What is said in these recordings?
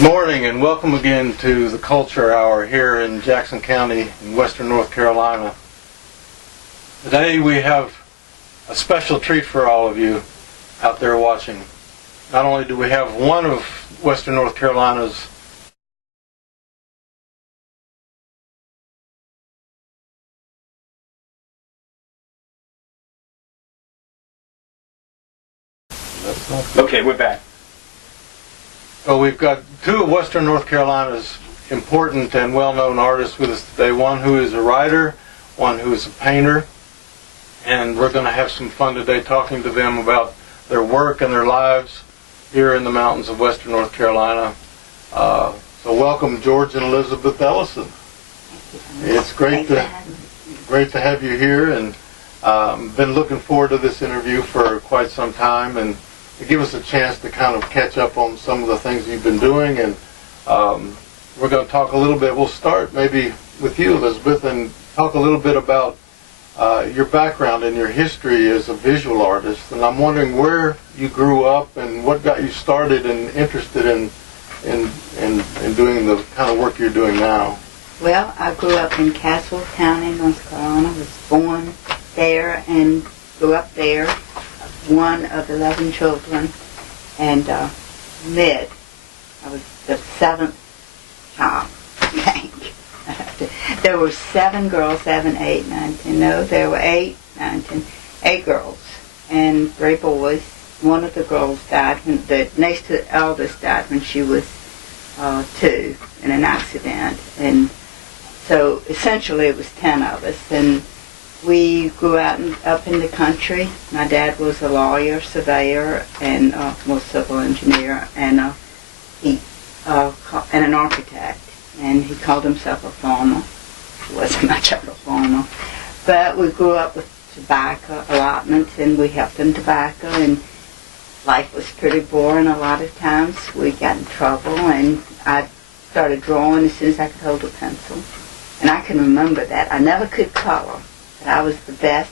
Good morning and welcome again to the Culture Hour here in Jackson County in western North Carolina. Today we have a special treat for all of you out there watching. Not only do we have one of western North Carolina's Okay, we're back. So we've got two of western North Carolina's important and well-known artists with us today. One who is a writer, one who is a painter. And we're going to have some fun today talking to them about their work and their lives here in the mountains of western North Carolina. So welcome, George and Elizabeth Ellison. It's great to have you here, and been looking forward to this interview for quite some time, and to give us a chance to kind of catch up on some of the things you've been doing. And we're going to talk a little bit. We'll start maybe with you, Elizabeth, and talk a little bit about your background and your history as a visual artist. And I'm wondering where you grew up and what got you started and interested in doing the kind of work you're doing now. Well, I grew up in Castle County, North Carolina. I was born there and grew up there. One of 11 children, and I was the seventh child, I think. There were 7 girls, 7, 8, 9, 10. No, there were 8, 9, 10. 8 girls and 3 boys. One of the girls died, the next to the eldest died when she was 2 in an accident. And so essentially it was 10 of us. And we grew out up in the country. My dad was a lawyer, surveyor, and was civil engineer, and an architect. And he called himself a farmer. He wasn't much of a farmer, but we grew up with tobacco allotments, and we helped them tobacco. And life was pretty boring a lot of times. We got in trouble, and I started drawing as soon as I could hold a pencil. And I can remember that. I never could color. I was the best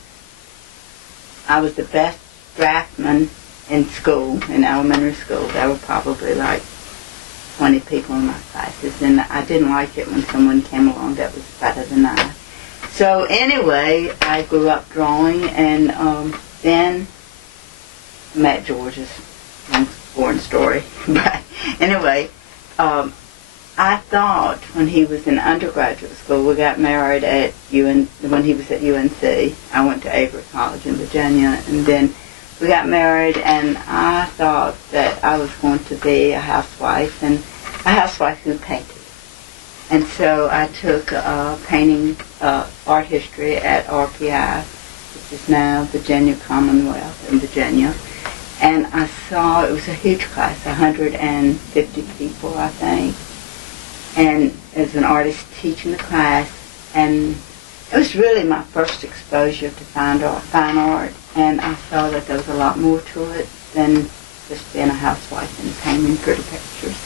draftsman in school, in elementary school. There were probably like 20 people in my classes, and I didn't like it when someone came along that was better than I. So anyway, I grew up drawing, and then met George's long boring story. But anyway, I thought when he was in undergraduate school, we got married when he was at UNC. I went to Avery College in Virginia, and then we got married, and I thought that I was going to be a housewife, and a housewife who painted. And so I took painting art history at RPI, which is now Virginia Commonwealth in Virginia. And I saw, it was a huge class, 150 people, I think. And as an artist teaching the class, and it was really my first exposure to fine art, and I saw that there was a lot more to it than just being a housewife and painting pretty pictures.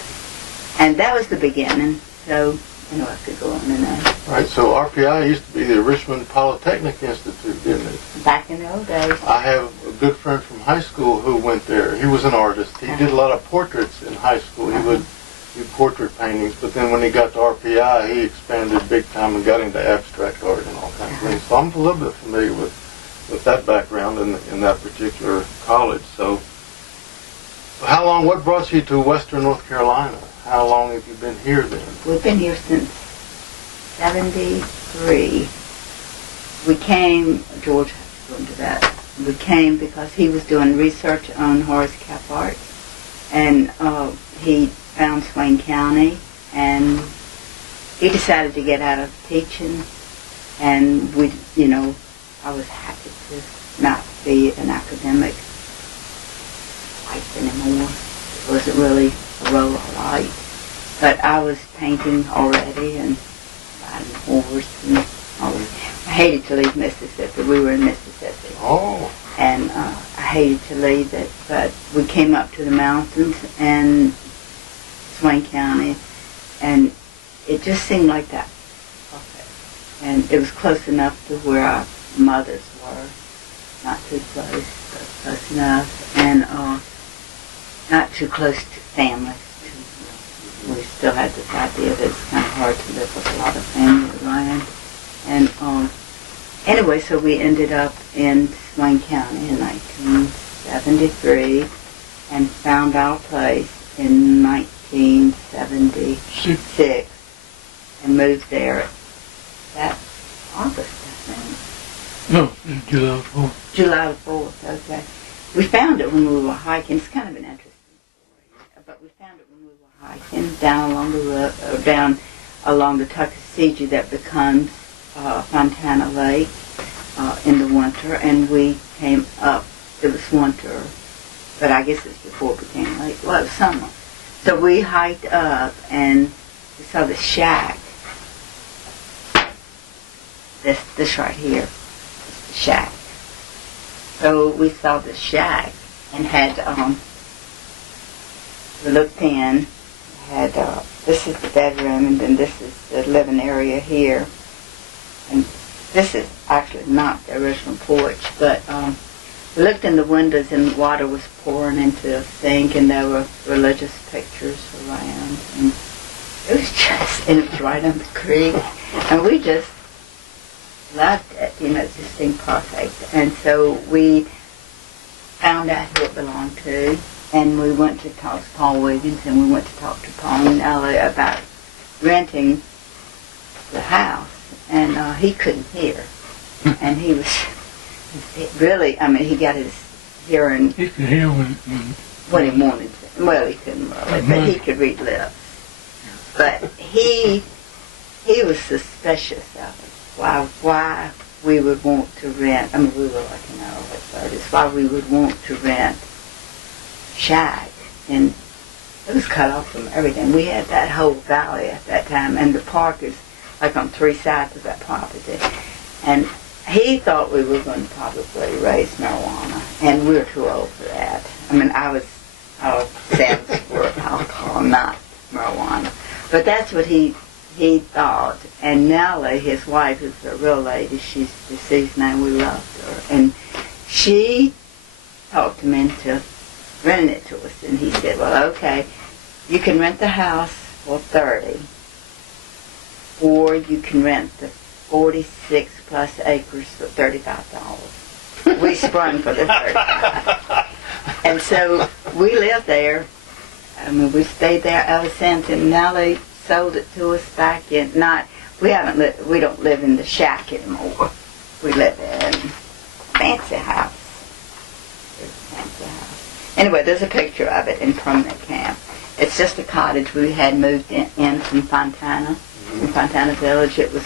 And that was the beginning, so I could go on and on. All right, so RPI used to be the Richmond Polytechnic Institute, didn't it? Back in the old days. I have a good friend from high school who went there. He was an artist. He did a lot of portraits in high school. He would do portrait paintings, but then when he got to RPI, he expanded big time and got into abstract art and all kinds of things. So I'm a little bit familiar with that background in that particular college. So how long, what brought you to western North Carolina? How long have you been here then? We've been here since 73. We came, George has to go into that. We came because he was doing research on Horace Cappart, and he found Swain County, and he decided to get out of teaching, and I was happy to not be an academic wife anymore. It wasn't really a role I liked, but I was painting already and riding a horse, and I hated to leave Mississippi. We were in Mississippi. Oh. And I hated to leave it, but we came up to the mountains and Swain County, and it just seemed like that perfect. And it was close enough to where our mothers were, not too close, but close enough, and not too close to families, we still had this idea that it's kind of hard to live with a lot of family land. And anyway, so we ended up in Swain County in 1973 and found our place in 1976 and moved there that August, I think. No, July 4th. July the 4th, okay. We found it when we were hiking. It's kind of an interesting story, but we found it when we were hiking down along the road, down along the Tuckasegee that becomes Fontana Lake in the winter, and we came up. It was winter, but I guess it's before it became lake. Well, it was summer. So we hiked up, and we saw the shack. This right here is the shack. So we saw the shack and had, we looked in, had, this is the bedroom, and then this is the living area here. And this is actually not the original porch, but we looked in the windows and water was pouring into a sink, and there were religious pictures around. And it was just, and it was right on the creek. And we just loved it, it just seemed perfect. And so we found out who it belonged to, and we went to talk to Paul Wiggins, and we went to talk to Paul and Ellie about renting the house, and he couldn't hear. And he was really, he got his hearing He could hear when when he wanted to. Well, he couldn't really, but he could read lips. But he was suspicious of it. Why we would want to rent, we were like in our early 30s, why we would want to rent shack. And it was cut off from everything. We had that whole valley at that time, and the park is like on 3 sides of that property. And he thought we were going to probably raise marijuana, and we were too old for that. I was stands for alcohol, not marijuana. But that's what he thought. And Nellie, his wife, is a real lady. She's deceased now. We loved her. And she talked him into renting it to us. And he said, well, okay, you can rent the house for $30, or you can rent the 46 plus acres for $35. We sprung for the $35. And so we lived there. We stayed there ever since, and Nellie sold it to us back in, we don't live in the shack anymore. We live in a fancy house. Anyway, there's a picture of it in permanent camp. It's just a cottage we had moved in from Fontana, from Fontana Village. It was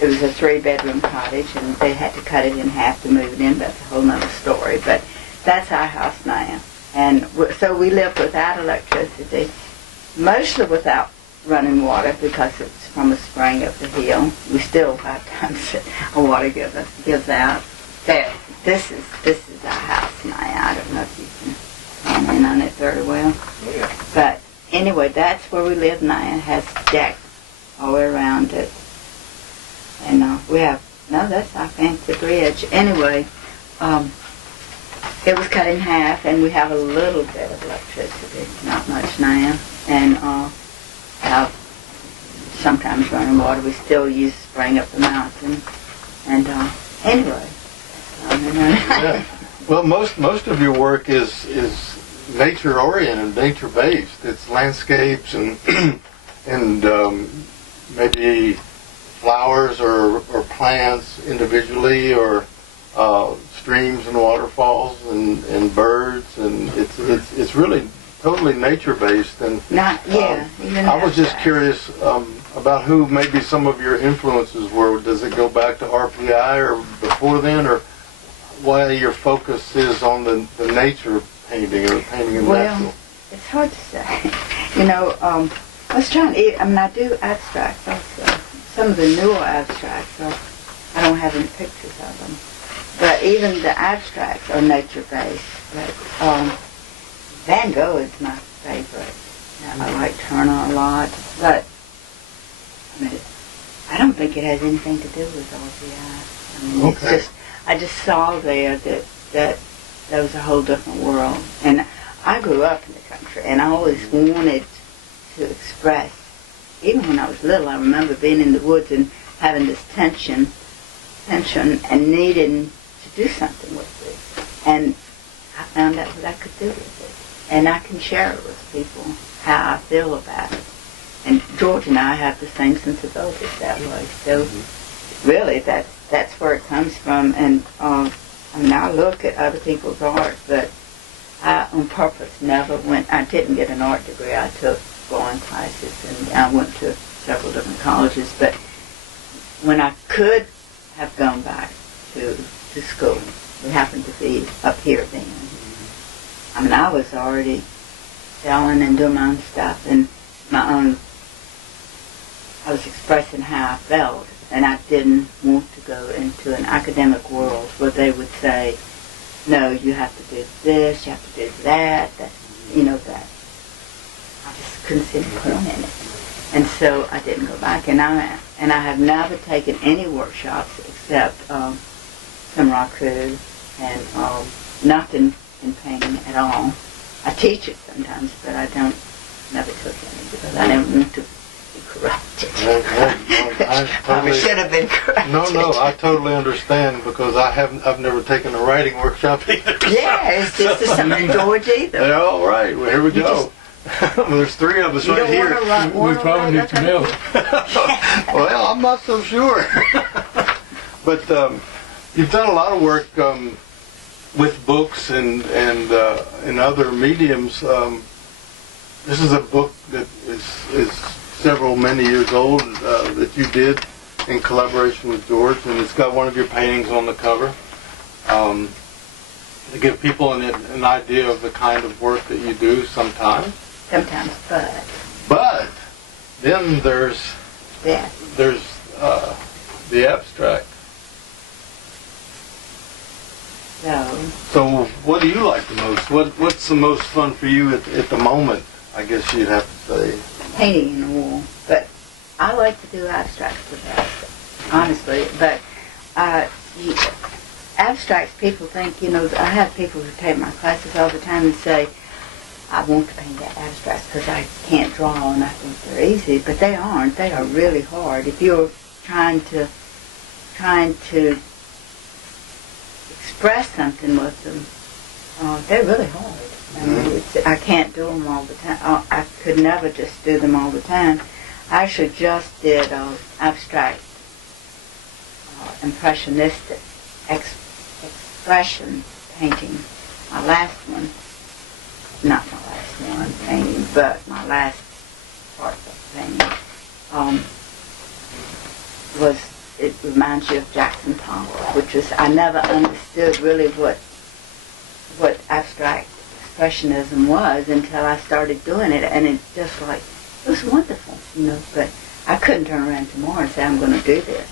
a 3-bedroom cottage, and they had to cut it in half to move it in. That's a whole nother story, but that's our house now. And so we lived without electricity, mostly without running water because it's from a spring up the hill. We still have times that our water gives out. This is our house now. I don't know if you can comment on it very well. Yeah. But anyway, that's where we live now. It has deck all the way around it. And that's our fancy bridge. Anyway, it was cut in half, and we have a little bit of electricity, not much now. And have sometimes running water. We still use spring up the mountain. And anyway. Yeah. Well, most of your work is nature oriented, nature based. It's landscapes and and maybe flowers or plants individually, or streams and waterfalls and birds, and it's really totally nature based. And I was just curious about who maybe some of your influences were. Does it go back to RPI or before then, or why your focus is on the nature painting or painting in natural? It's hard to say. I was trying to, I do abstracts also. Some of the newer abstracts, I don't have any pictures of them. But even the abstracts are nature-based. But Van Gogh is my favorite. I like Turner a lot. But, I don't think it has anything to do with RPI. It's just, I just saw there that was a whole different world. And I grew up in the country, and I always wanted to express. Even when I was little, I remember being in the woods and having this tension, and needing to do something with it. And I found out what I could do with it. And I can share it with people, how I feel about it. And George and I have the same sensibilities that way. So really, that's where it comes from. And I mean, I look at other people's art, but I, on purpose, I didn't get an art degree. I took drawing classes, and I went to several different colleges. But when I could have gone back to school, we happened to be up here then. I mean, I was already selling and doing my own stuff, and I was expressing how I felt, and I didn't want to go into an academic world where they would say, no, you have to do this, you have to do that, that. I just couldn't see the point in it. And so I didn't go back, and I have never taken any workshops except some raku and nothing in painting at all. I teach it sometimes, but I never took any because I didn't want to be corrected. I Probably should have been corrected. No, I totally understand because I've never taken a writing workshop either. Yeah, it's just as something George either. Yeah, all right, well, here we go. Well, there's three of us You right don't here. We probably need some help. Well, I'm not so sure. But you've done a lot of work with books and in other mediums. This is a book that is many years old that you did in collaboration with George, and it's got one of your paintings on the cover. To give people an idea of the kind of work that you do sometimes. Sometimes, But then there's yeah. The abstract. So what do you like the most? What's the most fun for you at the moment? I guess you'd have to say. Painting in the wall, but I like to do abstracts the best, honestly. But abstracts, people think, I have people who take my classes all the time and say, I want to paint that abstracts because I can't draw and I think they're easy, but they aren't. They are really hard. If you're trying to express something with them, they're really hard. I mean, I can't do them all the time. I could never just do them all the time. I actually just did abstract, impressionistic expression painting. My last one, not my last one painting, but my last part of painting it reminds you of Jackson Pollock, which was, I never understood really what abstract expressionism was until I started doing it, and it was wonderful, but I couldn't turn around tomorrow and say, I'm going to do this.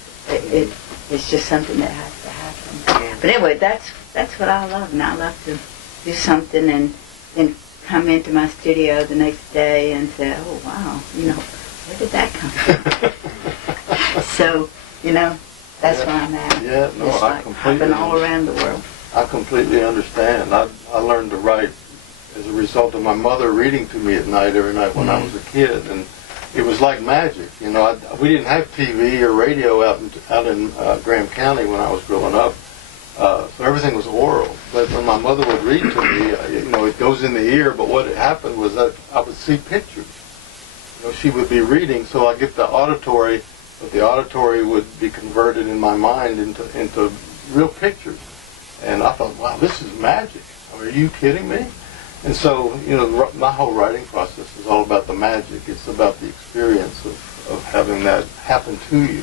It's just something that has to happen. But anyway, that's what I love, and I love to do something and then come into my studio the next day and say, oh, wow, where did that come from? So, that's where I'm at. Yeah, no, it's I completely I've been all around the world. I completely understand. I learned to write as a result of my mother reading to me at night every night when I was a kid, and it was like magic. We didn't have TV or radio out in Graham County when I was growing up, so everything was oral. But when my mother would read to me, it goes in the ear. But what had happened was that I would see pictures. She would be reading, so I get the auditory, but the auditory would be converted in my mind into real pictures. And I thought, wow, this is magic. Are you kidding me? And so, my whole writing process is all about the magic. It's about the experience of having that happen to you.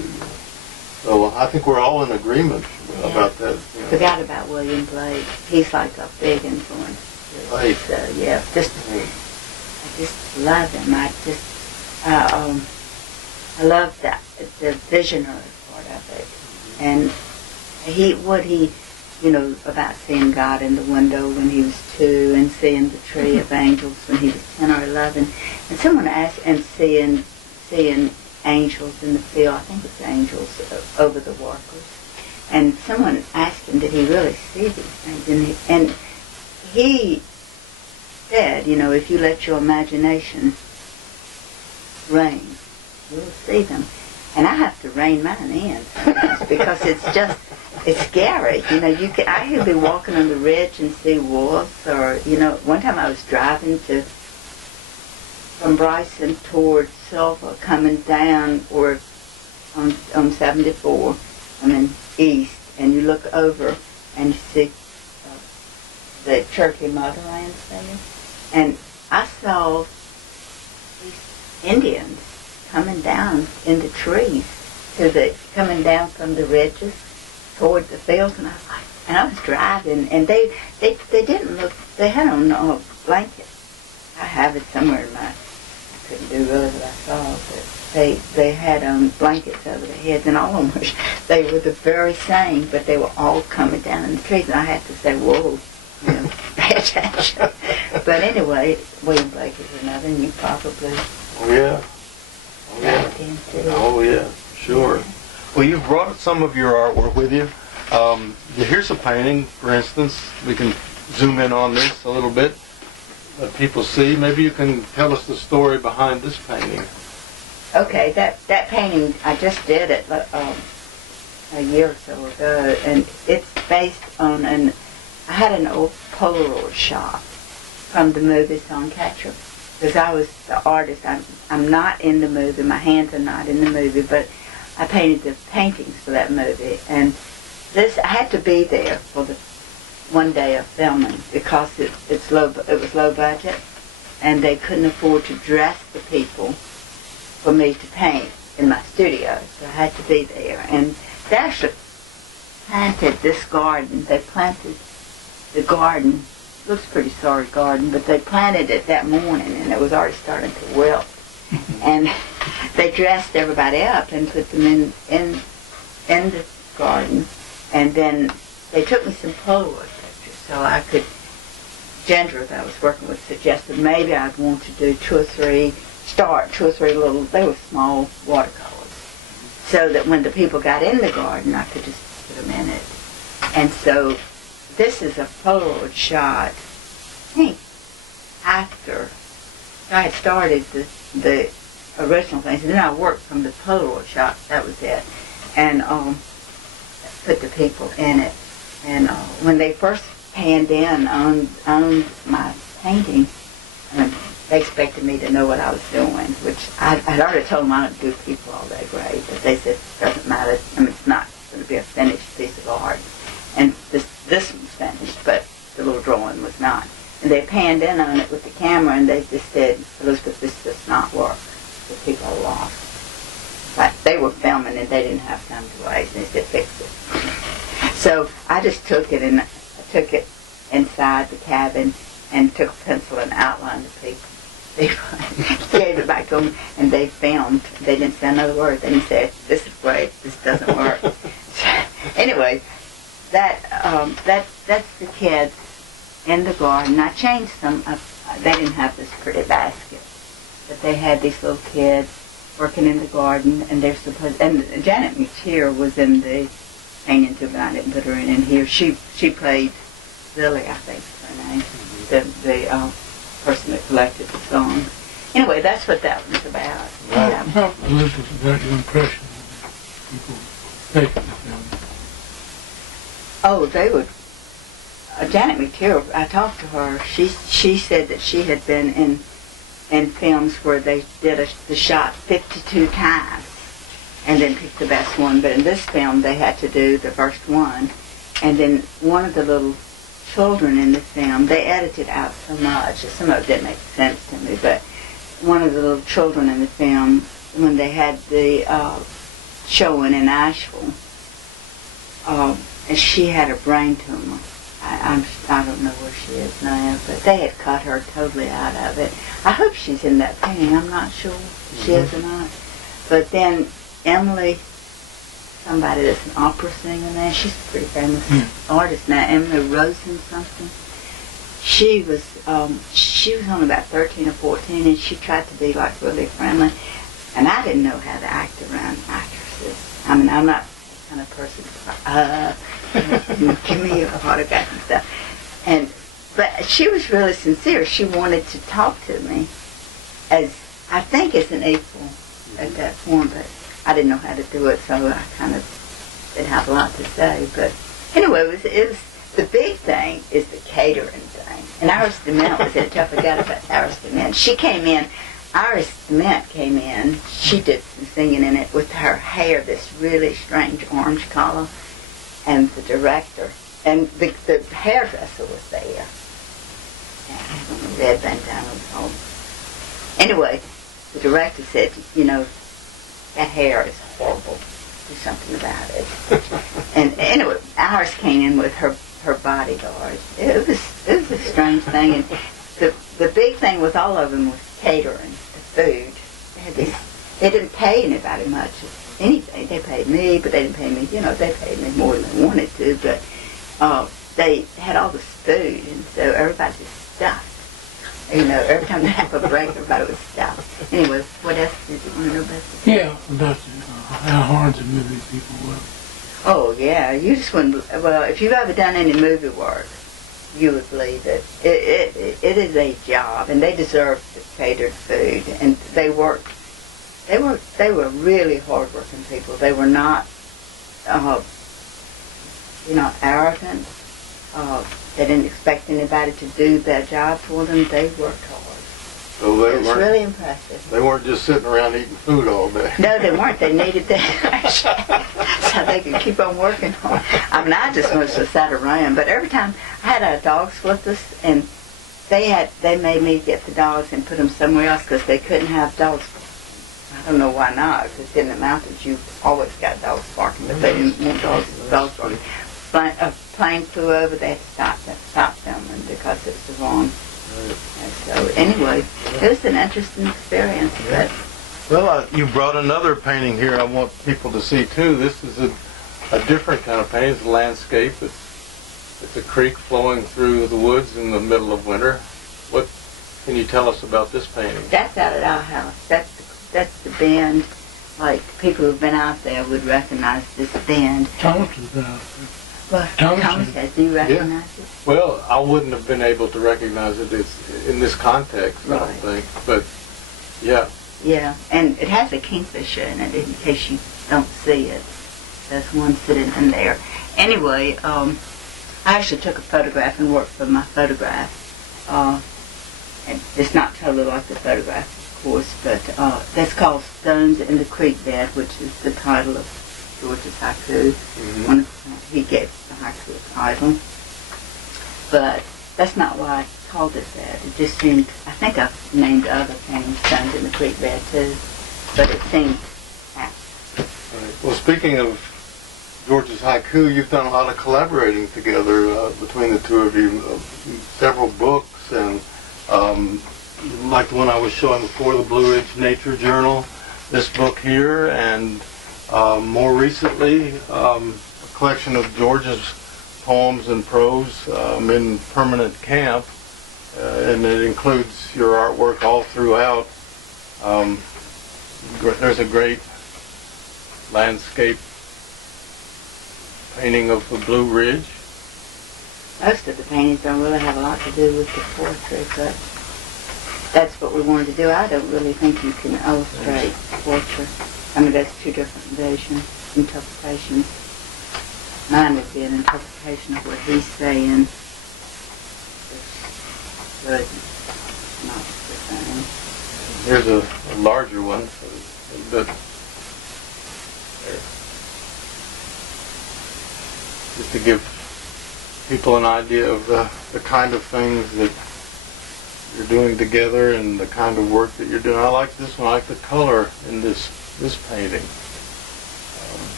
So I think we're all in agreement about that. Forgot about William Blake. He's like a big influence. Right. So, I just love him. I love the visionary part of it. And about seeing God in the window when he was 2 and seeing the tree of angels when he was 10 or 11. And someone asked, and seeing angels in the field, I think it's angels over the workers. And someone asked him, did he really see these things? And he said, if you let your imagination rain, you'll see them. And I have to rein mine in sometimes because it's scary. You know, I could be walking on the ridge and see wolves, or, you know, one time I was driving from Bryson toward Silva, coming down or on 74, I mean east, and you look over and you see the Cherokee motherlands there, and I saw these Indians coming down in the trees, coming down from the ridges toward the fields, and I was like, and I was driving, and they didn't look, they had on a blanket. I have it somewhere in my, I couldn't do really what I saw, but they had blankets over their heads, and all of them they were the very same, but they were all coming down in the trees, and I had to say, whoa, you know, pay attention. But anyway, William Blake is another, and you probably... Oh, yeah. Oh, yeah, sure. Well, you've brought some of your artwork with you. Here's a painting, for instance. We can zoom in on this a little bit, let people see. Maybe you can tell us the story behind this painting. Okay, that painting, I just did it a year or so ago, and it's based on I had an old Polaroid shot from the movie Songcatcher. Because I was the artist. I'm not in the movie. My hands are not in the movie, but I painted the paintings for that movie. And I had to be there for the one day of filming because it was low budget, and they couldn't afford to dress the people for me to paint in my studio. So I had to be there. And they actually planted this garden. They planted the garden. Looks pretty sorry garden, but they planted it that morning, and it was already starting to wilt. And they dressed everybody up and put them in the garden, and then they took me some Polaroid pictures, so I could. Ginger that I was working with suggested maybe I'd want to do two or three little. They were small watercolors, so that when the people got in the garden, I could just put them in it. And so. This is a Polaroid shot, I think, after I had started the original things, and then I worked from the Polaroid shot, that was it, and put the people in it. And when they first panned in on my painting, they expected me to know what I was doing, which I'd already told them I don't do people all that great, but they said it doesn't matter, it's not going to be a finished piece of art. And this one's finished, but the little drawing was not. And they panned in on it with the camera, and they just said, Elizabeth, this does not work. The people are lost. But they were filming, and they didn't have time to waste, and they said, fix it. So I just took it, and I took it inside the cabin, and took a pencil and outlined the people. They gave it back to them, and they filmed. They didn't say another word. They didn't say, this is great, this doesn't work. So, anyway, that's the kids in the garden. I changed some. They didn't have this pretty basket, but they had these little kids working in the garden, and they're supposed. And Janet McTeer was in the painting too, but I didn't put her in here. She played Lily, I think is her name, the person that collected the songs. Anyway, that's what that was about. Right. Yeah. Elizabeth, about your impression of people taking the film. Oh, they would. Janet McTeer, I talked to her. She said that she had been in films where they did the shot 52 times and then picked the best one. But in this film, they had to do the first one. And then one of the little children in the film, they edited out so much. Some of it didn't make sense to me, but one of the little children in the film, when they had the showing in Asheville, and she had a brain tumor. I don't know where she is now, but they had cut her totally out of it. I hope she's in that painting. I'm not sure if she is or not. But then Emily, somebody that's an opera singer now, she's a pretty famous artist now, Emily Rosen something. She was only about 13 or 14, and she tried to be like really friendly. And I didn't know how to act around actresses. I mean, I'm not the kind of person, give me your autograph and stuff. But she was really sincere. She wanted to talk to me as I think it's an equal at that point, but I didn't know how to do it, so I kind of didn't have a lot to say. But anyway, it was the big thing is the catering thing. And Iris DeMint was it. I forgot about Iris DeMint. She came in. Iris DeMint came in. She did some singing in it with her hair, this really strange orange color, and the director and the hairdresser was there. And I had on a red bandana with all. Anyway, the director said, you know, that hair is horrible. Do something about it. And anyway, Iris came in with her bodyguard. It was a strange thing. And the big thing with all of them was catering, the food. They didn't pay anybody much, anything. They paid me, but they didn't pay me. You know, they paid me more than they wanted to. But they had all this food, and so everybody was stuffed. You know, every time they have a break, everybody was stuffed. Anyway, what else did you want to know about this? Yeah, that's how hard the movie people work. Oh, yeah. You just wouldn't. Well, if you've ever done any movie work, you would believe it. It is a job, and they deserve the catered food. And they were really hard-working people. They were not, arrogant. They didn't expect anybody to do their job for them. They worked hard. So they It's weren't, really impressive. they weren't just sitting around eating food all day. No, they weren't. They needed that so they could keep on working hard. I mean, I just mostly sat around. But every time I had our dogs with us, and they made me get the dogs and put them somewhere else because they couldn't have dogs. I don't know why not. Because in the mountains, you always got dogs barking, but they didn't want dogs barking. A plane flew over, they had to stop filming because it was the wrong. And so anyway, it was an interesting experience. But Well, you brought another painting here I want people to see too. This is a different kind of painting. It's a landscape. It's a creek flowing through the woods in the middle of winter. What can you tell us about this painting? that's out at our house. That's the bend. Like people who've been out there would recognize this bend. Thompson's been out Well, Thomas says, do you recognize it? Well, I wouldn't have been able to recognize it in this context, I don't think. But, yeah. Yeah, and it has a kingfisher in it in case you don't see it. There's one sitting in there. Anyway, I actually took a photograph and worked for my photograph. And it's not totally like the photograph, of course, but that's called Stones in the Creek Bed, which is the title of George's haiku. Mm-hmm. He gave the haiku a title. But that's not why I called it that. It just seemed, I think I've named other things Stones in the Creek Bed too, but it seemed apt. Right. Well, speaking of George's haiku, you've done a lot of collaborating together between the two of you. Several books, and like the one I was showing before, the Blue Ridge Nature Journal, this book here, and more recently, a collection of George's poems and prose in permanent camp, and it includes your artwork all throughout. There's a great landscape painting of the Blue Ridge. Most of the paintings don't really have a lot to do with the portrait, but that's what we wanted to do. I don't really think you can illustrate portrait. I mean, that's two different visions, interpretations. Mine would be an interpretation of what he's saying. It's good, not the same. Here's a larger one, but there. Just to give people an idea of the kind of things that you're doing together and the kind of work that you're doing. I like this one. I like the color in this painting.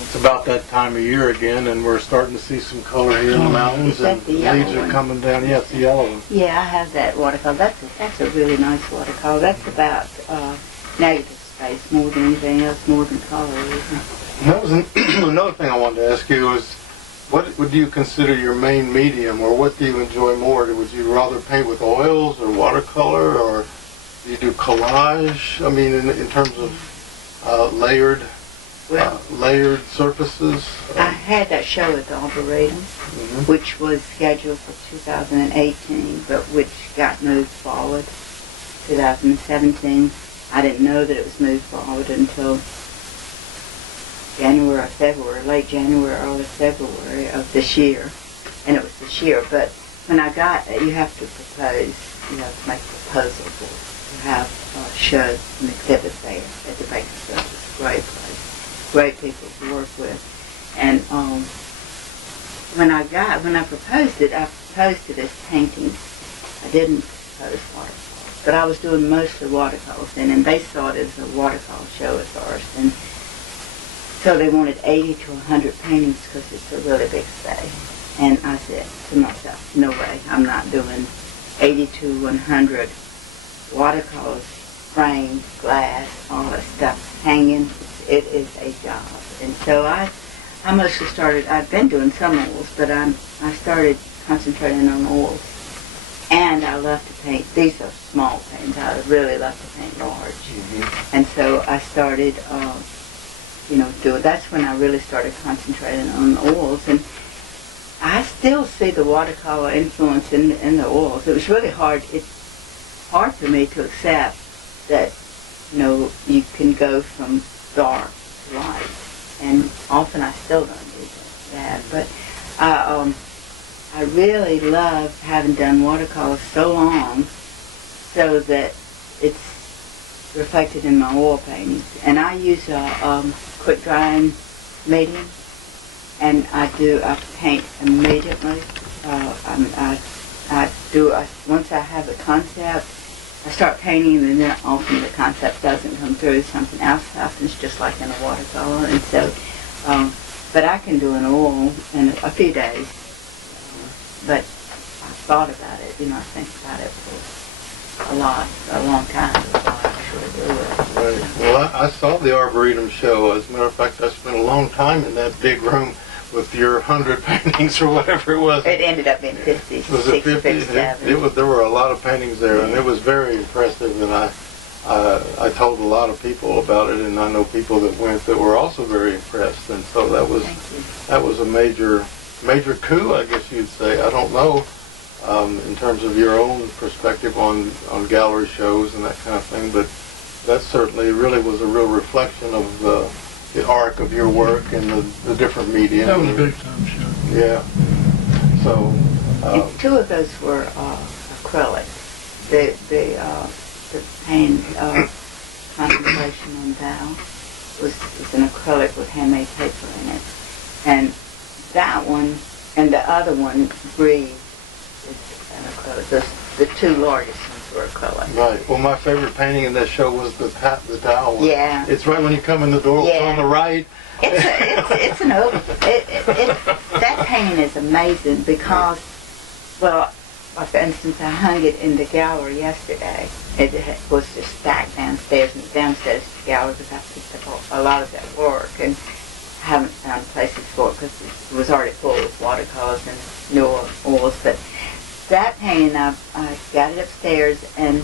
It's about that time of year again, and we're starting to see some color here in the mountains, Is that and the yellow leaves are one? coming down. Yeah, it's the yellow one. Yeah, I have that watercolor. That's a really nice watercolor. That's about negative space more than anything else, more than color, isn't it? That was another thing I wanted to ask you is, what would you consider your main medium, or what do you enjoy more? Would you rather paint with oils or watercolor, or do you do collage? I mean, in terms of layered Well, layered surfaces. I had that show at the Arboretum, which was scheduled for 2018, but which got moved forward 2017. I didn't know that it was moved forward until January or February, late January, early February of this year. And it was this year, but when I got it, you have to propose, you have to make a proposal to have a show and exhibit there at the Baker Center. It's a great place, great people to work with. And when I proposed it as paintings. I didn't propose watercolors, but I was doing mostly watercolors then, and they saw it as a watercolor show at first. And so they wanted 80 to 100 paintings because it's a really big space. And I said to myself, no way, I'm not doing 80 to 100 watercolors, framed, glass, all that stuff hanging. It is a job. And so I mostly started, I've been doing some oils, but I started concentrating on oils. And I love to paint. These are small paintings. I really love to paint large. Mm-hmm. And so I started, that's when I really started concentrating on the oils. And I still see the watercolor influence in the oils. It was really hard. It's hard for me to accept that, you can go from dark to light. And often I still don't do that. But I really love having done watercolors so long so that it's reflected in my oil paintings. And I use a quick drying medium, and I paint immediately. Once I have a concept, I start painting, and then often the concept doesn't come through. Something else happens, just like in a watercolor. And so, but I can do an oil in a few days. But I thought about it, I think about it for a long time before I actually do it. Right. Well, I saw the Arboretum show. As a matter of fact, I spent a long time in that big room with your 100 paintings or whatever it was. It ended up being 56 was it 50? 57. There were a lot of paintings there, and it was very impressive. And I told a lot of people about it, and I know people that went that were also very impressed. And so that was a major coup, I guess you'd say. I don't know, in terms of your own perspective on gallery shows and that kind of thing, but that certainly really was a real reflection of the arc of your work and the different media. That was a big time show. Yeah. So. Two of those were acrylic. The paint concentration on Val was an acrylic with handmade paper in it, and that one and the other one, Breathe, is an acrylic. The two largest ones were acrylic. Right. Well, my favorite painting in that show was the Dow one. Yeah. It's right when you come in the door. Yeah. It's on the right. It's an open. That painting is amazing because, well, for instance, I hung it in the gallery yesterday. It was just stacked downstairs in the downstairs gallery because I picked up a lot of that work and haven't found places for it because it was already full of watercolors and newer oils. But that painting, I got it upstairs and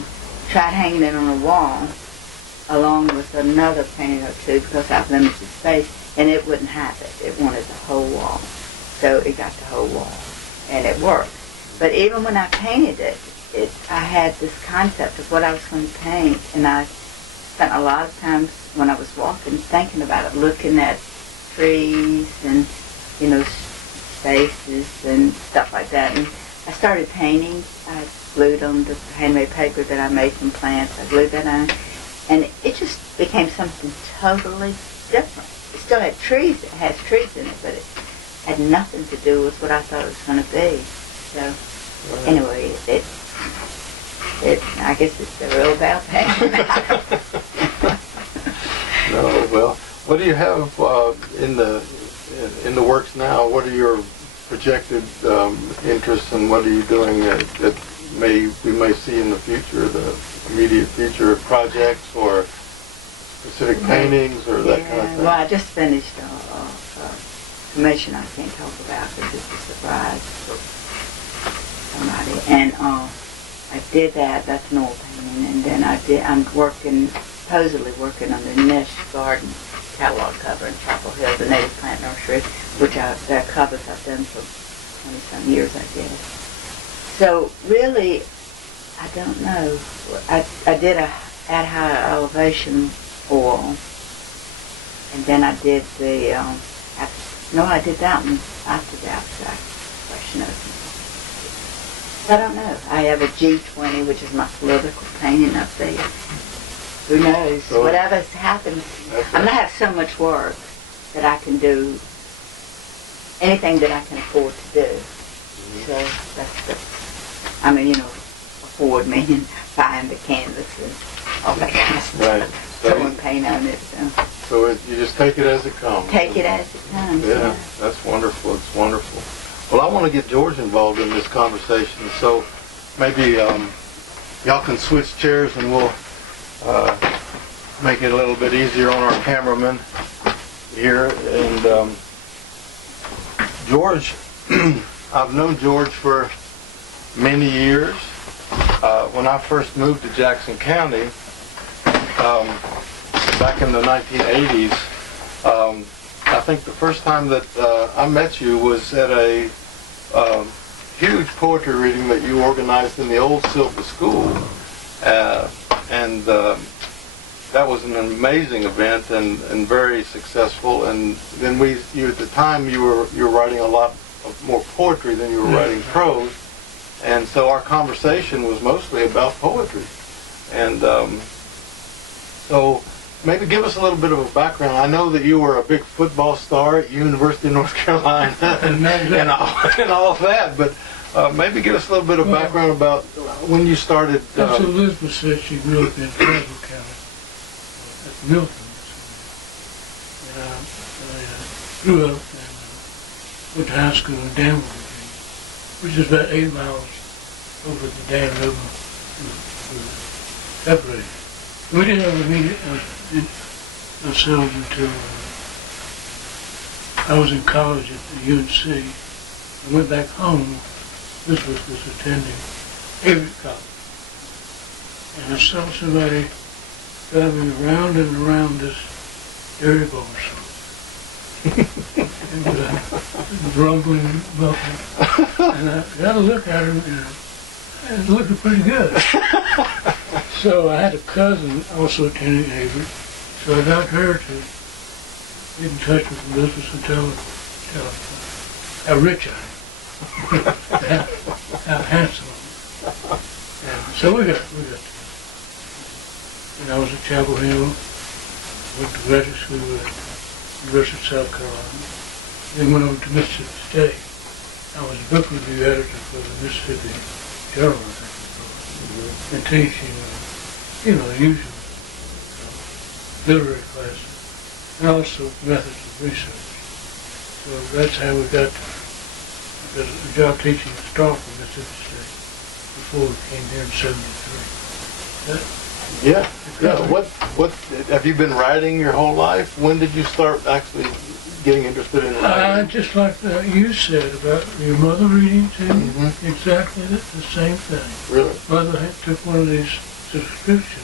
tried hanging it on a wall along with another painting or two because I have limited space, and it wouldn't have it. It wanted the whole wall. So it got the whole wall, and it worked. But even when I painted it, I had this concept of what I was going to paint, and I spent a lot of times when I was walking thinking about it, looking at trees and, spaces and stuff like that. And I started painting. I glued on the handmade paper that I made from plants. I glued that on, and it just became something totally different. It still had trees. It has trees in it, but it had nothing to do with what I thought it was going to be. So, anyway, I guess it's a real bad thing. No, well, what do you have in the works now? What are your projected interests, and what are you doing that we may see in the future, the immediate future, projects or specific paintings or that kind of thing? Well, I just finished a commission I can't talk about because it's a surprise for somebody. And I did that. That's an oil painting. And then I'm working supposedly working on the Niche Garden catalog cover in Chapel Hill, the native plant nursery, which their covers I've done for 20-some years, I guess. So really, I don't know. I did a at high elevation oil, and then I did the I did that one after the abstract expressionism. I don't know. I have a G20, which is my political painting up there. Who knows? So, whatever happens, I'm gonna have so much work that I can do anything that I can afford to do. So that's I mean, afford meaning buying the canvas and all that kind of stuff. Right. Throwing paint on it. So you just take it as it comes. Take it as it comes. Yeah, that's wonderful. It's wonderful. Well, I want to get George involved in this conversation, so maybe y'all can switch chairs and we'll make it a little bit easier on our cameraman here. And George, I've known George for many years. When I first moved to Jackson County, back in the 1980s, I think the first time that I met you was at a huge poetry reading that you organized in the old Silva School, and that was an amazing event and very successful. And then you at the time you were writing a lot more poetry than you were writing prose, and so our conversation was mostly about poetry. And so maybe give us a little bit of a background. I know that you were a big football star at University of North Carolina and all of that, but maybe give us a little bit of background about when you started. So Elizabeth said she grew up in Castle County, at Milton. And I grew up and went to high school in Danville, which is about 8 miles over the Dan River separated. We didn't ever meet ourselves until I was in college at the UNC. I went back home. This was attending Avery College. And I saw somebody driving around and around this dairy bar. And rumbling, bumping. And I got a look at him, and it was looking pretty good. So I had a cousin also attending Avery, so I got her to get in touch with Elizabeth and tell her how rich I am, how handsome I am. And so we got together. And I was at Chapel Hill, went to graduate school at University of South Carolina, then went over to Mississippi State. I was a book review editor for the Mississippi Journal, I think it was, and teaching the usual literary classes, and also methods of research. So that's how we got a job teaching at Stratford, Mississippi State, before we came here in '73. Yeah. What have you been writing your whole life? When did you start actually getting interested in writing? Just like you said about your mother reading to you, exactly the same thing. Really? Mother took one of these subscription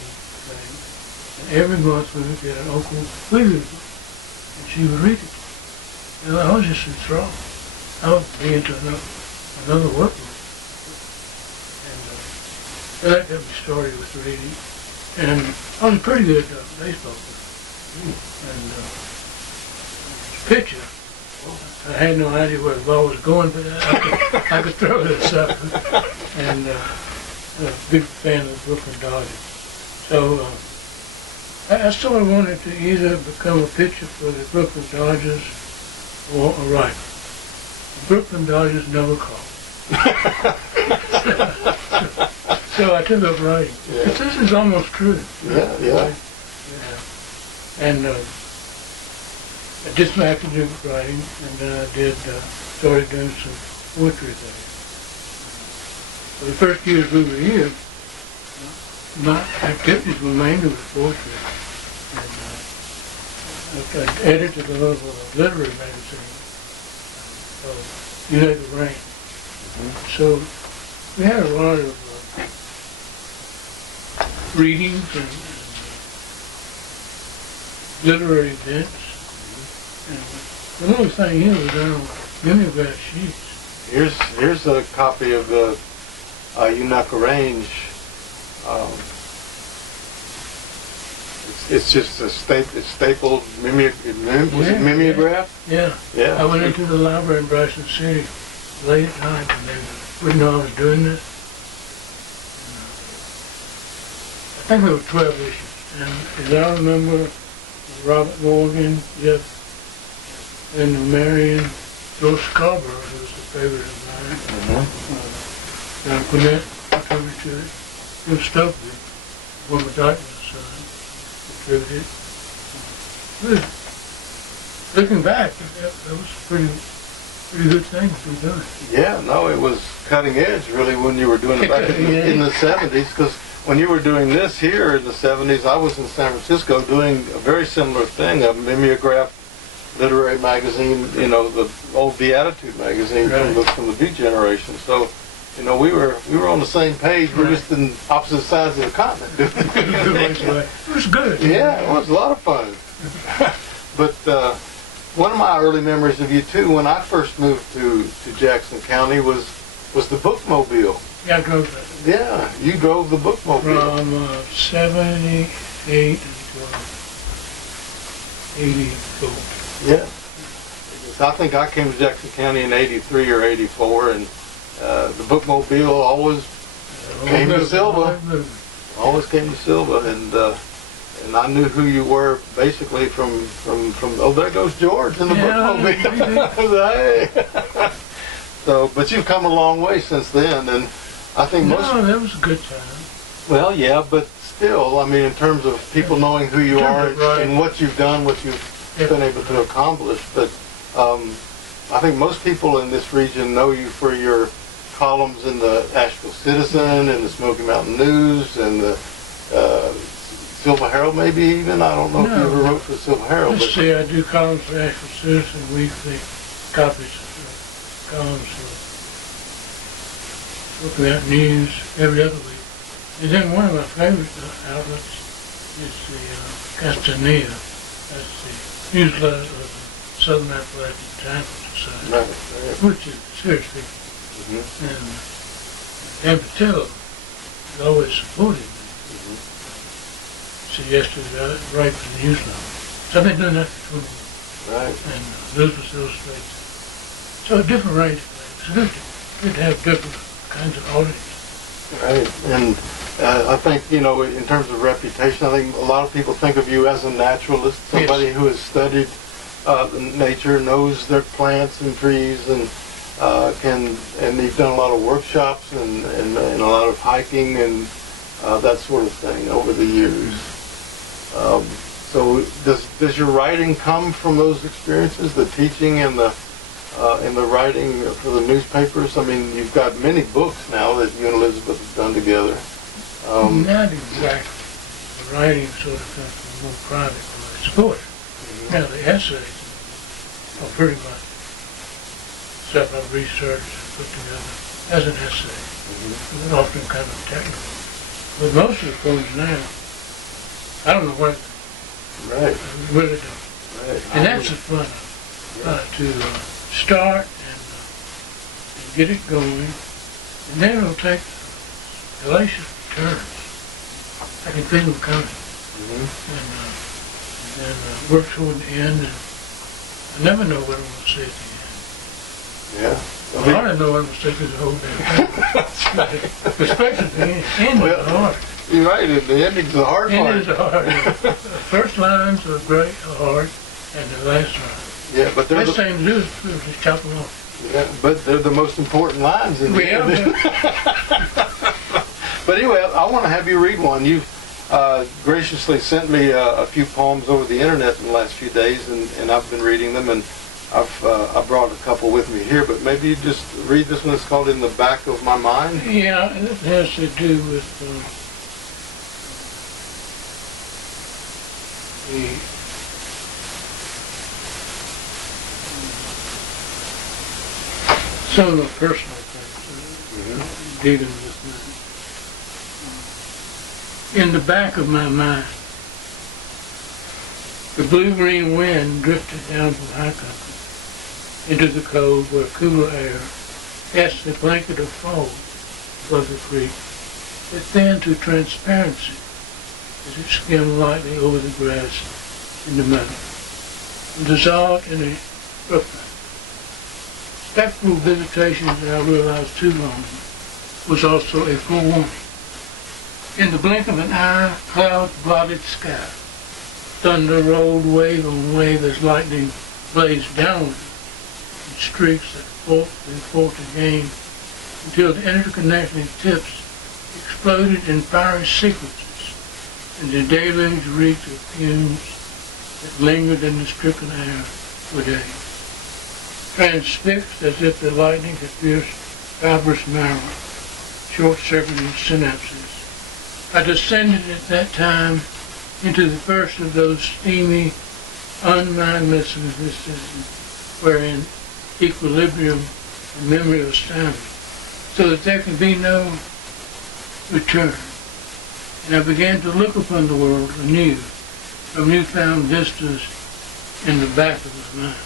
things, and every month we would get an Uncle Willie book, and she would read it. And I was just enthralled. I would be into another workbook. And so that got me started with reading. And I was a pretty good baseball player. And pitcher, I had no idea where the ball was going, but I could throw it sucker. And a big fan of the Brooklyn Dodgers. So I sort of wanted to either become a pitcher for the Brooklyn Dodgers or a writer. The Brooklyn Dodgers never called. So I took up writing. Yeah. But this is almost true. Yeah. And I did some academic writing, and then I started doing some poetry things. For the first years we were here, my activities were mainly with poetry. And I edited a little literary magazine called You Let It Rain. So we had a lot of readings and literary events. And the little thing here was on mimeograph sheets. Here's a copy of the Unaka Range. It's just it's stapled was it mimeograph? Yeah. Yeah. I went into the library in Bryson City late at night and they wouldn't know I was doing this. I think there were 12 issues. And as I remember, Robert Morgan, Jeff, and Marion, Joe Scarborough, who was a favorite of mine. John Quinette contributed to it. Jim Stokely, former Dartmouth son, contributed. Really, looking back, that was a pretty good thing to be doing. Yeah, no, it was cutting edge really when you were doing it back in the 70s, because when you were doing this here in the 70s, I was in San Francisco doing a very similar thing, a mimeograph literary magazine, you know, the old Beatitude magazine from the Beat generation. So, you know, we were on the same page. We're just in opposite sides of the continent. It was good. Yeah, it was a lot of fun. But one of my early memories of you too, when I first moved to Jackson County, was the bookmobile. Yeah, I drove that. Yeah, you drove the bookmobile. From 78 until 84. Yeah. I think I came to Jackson County in 83 or 84, and the bookmobile always came to Silva. Always came to Silva, and I knew who you were basically from oh, there goes George in the bookmobile. Hey. So, but you've come a long way since then, and I think that was a good time. Well, yeah, but still, I mean, in terms of people knowing who you are and what you've done, what you've been able to accomplish, but I think most people in this region know you for your columns in the Asheville Citizen and the Smoky Mountain News and the Silver Herald, maybe even. I don't know if you ever wrote for the Silver Herald. Let's see, I do columns for Asheville Citizen, weekly copies of columns for Smoky Mountain News every other week. And then one of my favorite outlets is the Castanea. That's the newsletter of the Southern Appalachian Times Society, which is seriously. And Dan Patel has always supported me. Suggested that I write for the newsletter. So I've been doing that for 20 years. Right. And Newsletter Illustrated. So a different range of things. It's good to have different kinds of audience. Right. And I think, you know, in terms of reputation, I think a lot of people think of you as a naturalist, somebody who has studied nature, knows their plants and trees, and you've done a lot of workshops and a lot of hiking and that sort of thing over the years. So does your writing come from those experiences, the teaching and the writing for the newspapers? I mean, you've got many books now that you and Elizabeth have done together. Not exactly. The writing sort of comes from more private support. Now the essays are pretty much stuff I've researched and put together as an essay. They're often kind of technical. But most of the poems now, I don't know what. Right. I really don't. Right. And that's the fun of it, to start and get it going, and then it'll take hellacious turns. I can feel them coming. And then work toward the end, and I never know what I'm going to say at the end. Yeah. Well, I don't know what I'm going to say through the whole damn thing. That's right. Especially the end is hard. You're right, the ending's the hard part. End is hard. The first lines are great, hard, and the last line. Yeah, but they're Best thing to do is just chop them off. Yeah, but they're the most important lines in the end. But anyway, I want to have you read one. You've graciously sent me a few poems over the internet in the last few days, and I've been reading them, and I brought a couple with me here, but maybe you just read this one. It's called In the Back of My Mind. Yeah, it has to do with some of the personal things dealing with me. In the back of my mind, The blue-green wind drifted down from high country into the cove where cooler air cast a blanket of fog above the creek that thinned to transparency as it skimmed lightly over the grass in the meadow and dissolved in a brooklet. Spectral visitation that I realized too long was also a forewarning. In the blink of an eye, clouds blotted sky. Thunder rolled wave on wave as lightning blazed downward in streaks that forked and forked again until the interconnecting tips exploded in fiery sequences and the deluge reeked of fumes that lingered in the stricken air for days. Transfixed as if the lightning had pierced fibrous marrow, short-circuiting synapses, I descended at that time into the first of those steamy, unmindless existences wherein equilibrium and memory are established, so that there can be no return. And I began to look upon the world anew, from newfound vistas in the back of my mind.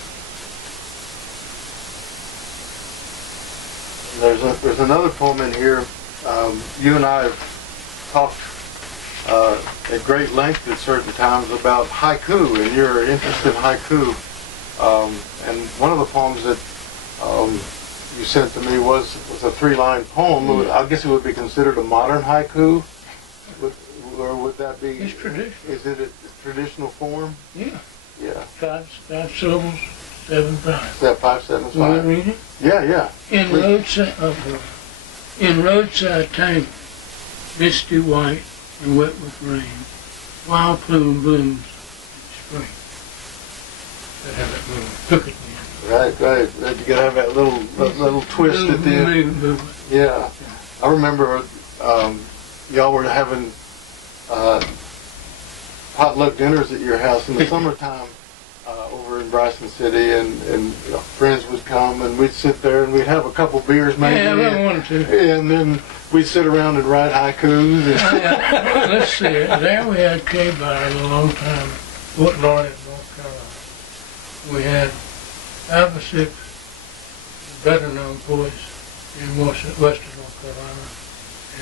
There's another poem in here. You and I have talked at great length at certain times about haiku and your interest in haiku. And one of the poems that you sent to me was a 3-line poem. I guess it would be considered a modern haiku, or would that be? It's traditional. Is it a traditional form? Yeah. Yeah. Five syllables, 7 rhymes. Is that 5, 7, 5? You want to read it? Yeah. In roadside tangle, misty white and wet with rain, wild plume blooms in spring. Gotta have that little hook at the end. Right. You gotta have that little twist at the end. Movement. Yeah. I remember y'all were having potluck dinners at your house in the summertime over in Bryson City, and friends would come, and we'd sit there and we'd have a couple beers maybe. Yeah, I wanted to. And then we'd sit around and write haikus. Well, let's see. There we had K-Bar a long time, Fort Lauderdale, North Carolina. We had 5 or 6 better-known poets in western North Carolina,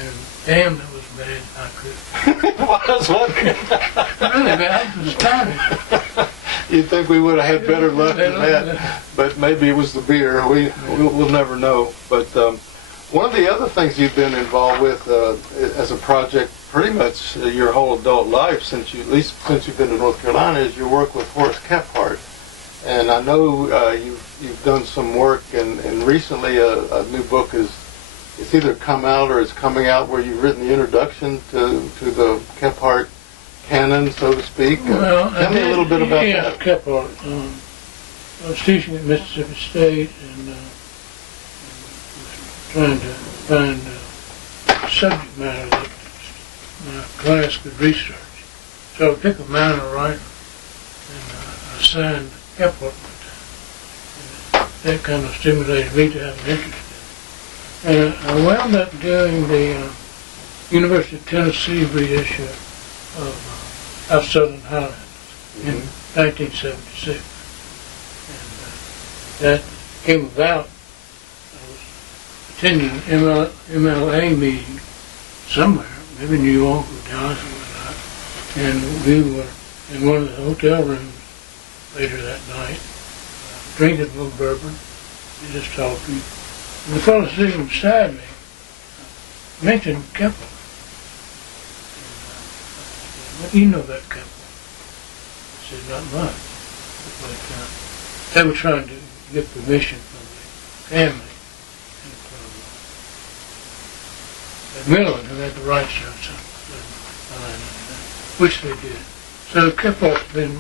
and damn, that was bad haiku. Was what? Really bad. It was astounding. You'd think we would have had better luck than that, but maybe it was the beer. We'll never know. But one of the other things you've been involved with as a project, pretty much your whole adult life, at least since you've been to North Carolina, is your work with Horace Kephart. And I know you've done some work, and recently a new book it's either come out or it's coming out, where you've written the introduction to the Kephart canon, so to speak. Well, tell me a little bit about that. Kephart. I was teaching at Mississippi State and trying to find subject matter that my class could research. So I picked a minor writer and I assigned Kephart one time. And that kind of stimulated me to have an interest in it. And I wound up doing the University of Tennessee reissue of Southern Highlands in 1976. And that came about. I was attending an MLA meeting somewhere, maybe New York or Dallas or whatnot, and we were in one of the hotel rooms later that night, drinking a little bourbon and just talking. And the fellow sitting beside me mentioned Kephart. What do you know about Kephart? I said, not much. But they were trying to get permission from the family and from Millen, who had the rights to it, which they did. So Kephart's been a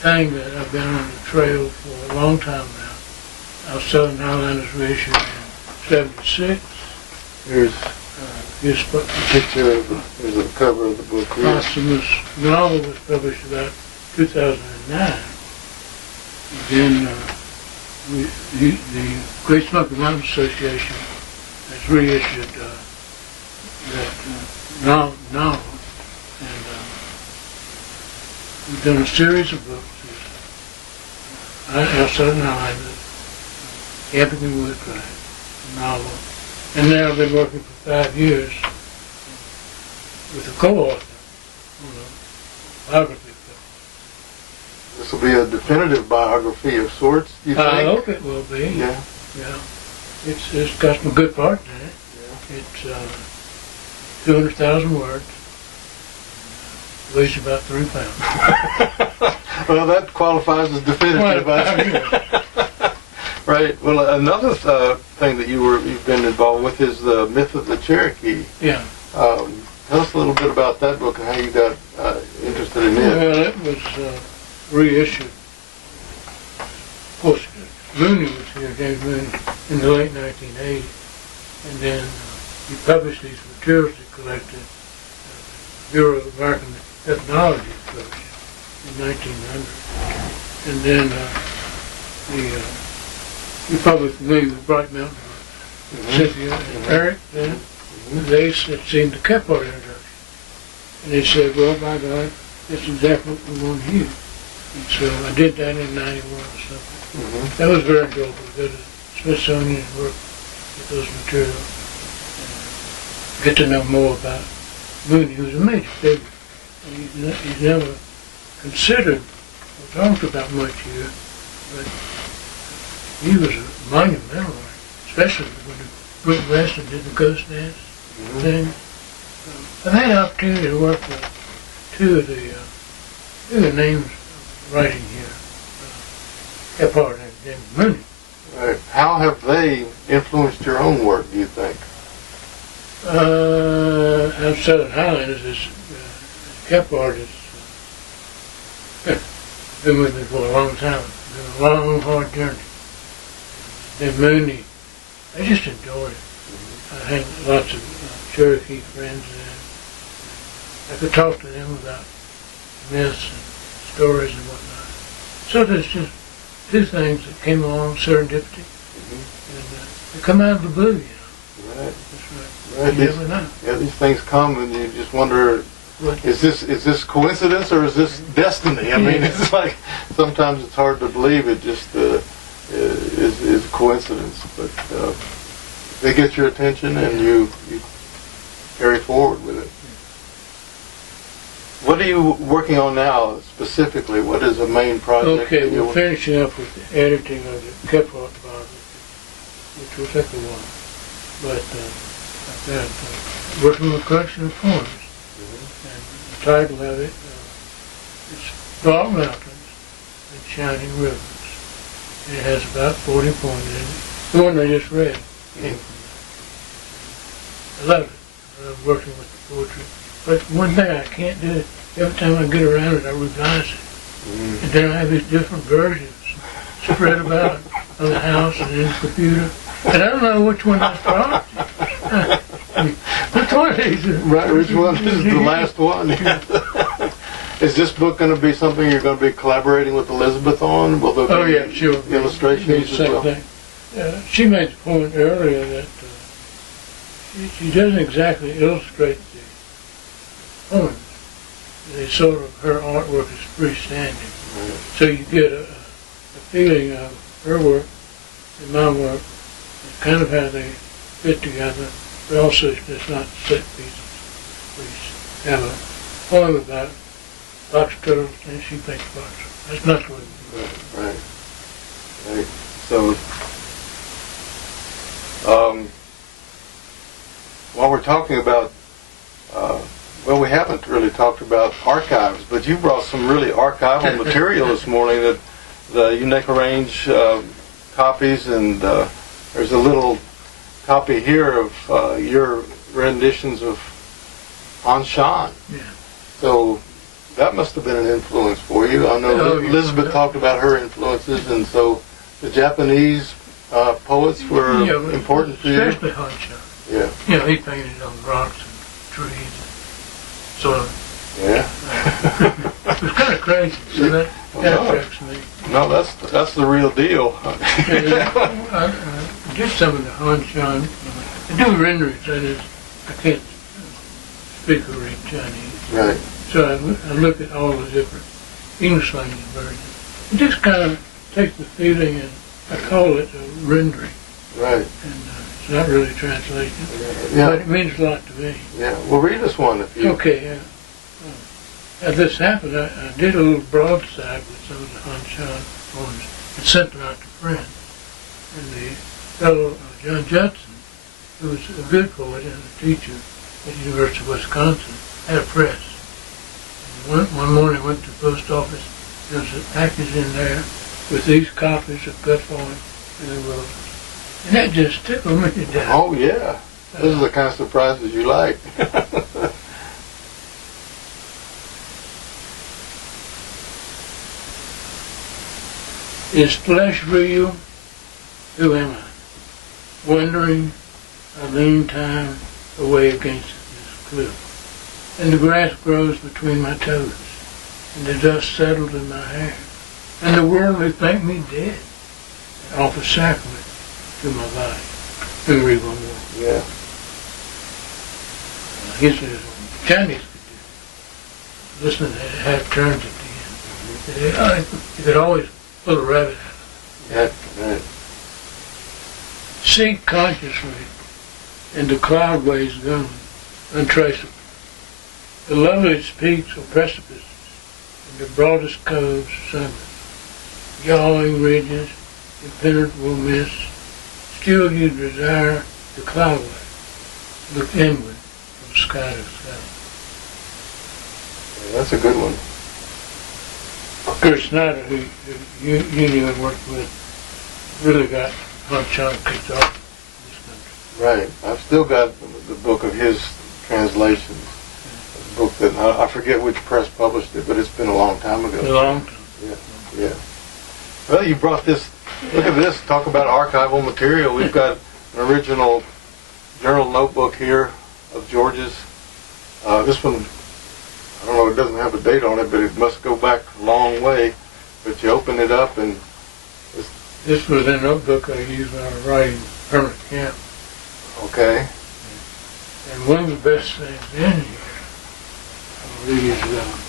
thing that I've been on the trail for a long time now. Our Southern Highlanders reissued in 76. Here's His a picture of here's the cover of the book here. posthumous novel was published about 2009. And then the Great Smoky Mountain Association has reissued that novel, and We've done a series of books. Ellison and I, the Epic and Woodcraft, a novel. And now I've been working for 5 years with a co-author on a biography book. This will be a definitive biography of sorts, do you think? I hope it will be. Yeah. Yeah. It's got some good parts in it. Yeah. It's 200,000 words. Weighs about 3 pounds. Well, that qualifies as definitive. Right. Well, another thing that you've been involved with is the Myth of the Cherokee. Yeah. Tell us a little bit about that book and how you got interested in it. Well, it was reissued. Of course, Mooney was here, James Mooney, in the late 1980s, and then he published these materials he collected, Bureau of American Ethnology published in 1900, and then he published me with Bright Mountain, Cynthia and Eric. Then they had seen the Kephart introduction, and they said, "Well, by God, that's exactly what we want to use." And so I did that in '91 or something. That was very enjoyable to go to Smithsonian and work with those materials, and get to know more about Mooney, who was a major figure. He's never considered or talked about much here, but he was a monumental writer, especially when he went west and did the ghost dance thing. I've had the opportunity to work with two of the names of writing here, Kephart and James Mooney. Right. How have they influenced your own work, do you think? Out Southern Highlanders is Kephart has been with me for a long time. It's been a long, hard journey. Then Mooney, I just enjoyed it. I had lots of Cherokee friends and I could talk to them about myths and stories and whatnot. So there's just two things that came along, serendipity, and they come out of the blue, you know. Right. That's right. Right. You never know. Yeah, these things come and you just wonder, is this coincidence or is this destiny? I mean, it's like, sometimes it's hard to believe it just is a coincidence, but they get your attention and you carry forward with it. What are you working on now specifically? What is the main project? Okay, we're finishing up with the editing of the Kephart biography, which will take a while. But I've got working with a collection of poems, and the title of it is Dark Mountains and Shining Rivers. And it has about 40 poems in it. The one I just read came from that. I love it. I love working with the poetry. But one thing I can't do, every time I get around it, I revise it. And then I have these different versions spread about on the house and in the computer. And I don't know which one is from. Which one is it? Right, which one is the last one? Is this book going to be something you're going to be collaborating with Elizabeth on? Will there be Yeah, sure. illustrations as well? Thing. She made the point earlier that she doesn't exactly illustrate the poems. They sort of, her artwork is freestanding. Right. So you get a feeling of her work and my work, and kind of how they fit together, but also it's not set pieces. We have a poem about box turtles and she paints box turtles. That's not what we do. Right. So, while we're talking about, well, we haven't really talked about archives, but you brought some really archival material this morning that the Unica Range copies, and there's a little copy here of your renditions of On Shan. Yeah. So that must have been an influence for you. I know Elizabeth talked about her influences, and so the Japanese poets were important for you. Especially Hansha. Yeah. You know, he painted on rocks and trees and so on. Yeah. It was kind of crazy, so that attracts me. No, that's the real deal. I did some of the Hanshan. I do renderings, that is, I can't speak or read Chinese. Right. So I look at all the different English language version. It just kind of takes the feeling and I call it a rendering. Right. And it's not really translation, Yeah. but it means a lot to me. Yeah. Well, read us one if you. Okay, yeah. As this happened, I did a little broadside with some of the Hanshan poems and sent them out to friends. And the fellow, John Judson, who was a good poet and a teacher at the University of Wisconsin, had a press. And one morning I went to the post office, there was a package in there with these copies of Gut Poem and the Wilderness. And that just tickled me to death. Oh yeah. This is the kind of surprises you like. Is flesh real? Who am I? Wondering, I lean time away against this cliff. And the grass grows between my toes, and the dust settles in my hair. And the world may think me dead, and offer sacrament to my body. Let me read one more. Yeah. He says, Chinese could do it. Listen, they have turns at the end. You could always pull a rabbit out. Yeah. Right. Sink consciously into cloudways gone, untraceable. The loveliest peaks or precipices, and the broadest coves sunless. Yawing ridges, impenetrable mists, still you desire the cloudway. Look inward from sky to sky. Yeah, that's a good one. Kurt Snyder, who you knew and worked with, really got Hanshan kicked off in this country. Right. I've still got the book of his translations. A book that I forget which press published it, but it's been a long time ago. A long time. Yeah. Yeah. Well, you brought this. Look at this. Talk about archival material. We've got an original journal notebook here of George's. This one, I don't know, it doesn't have a date on it, but it must go back a long way. But you open it up and This was a notebook I used when I was writing permanent camp. okay. And one of the best things in here, I believe, is